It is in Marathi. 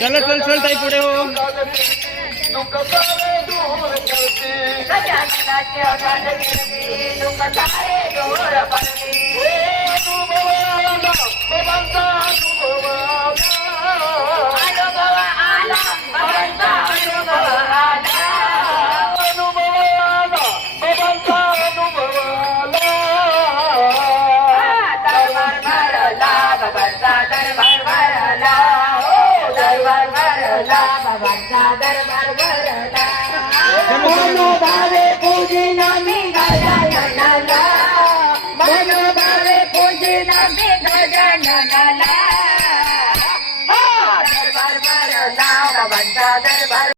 चलो चल चल ताई पुढे हो मनोभावे पूजना मी गजाननाला मनोभावे पूजना मी गजाननाला दरबार भरला बाबांचा दरबार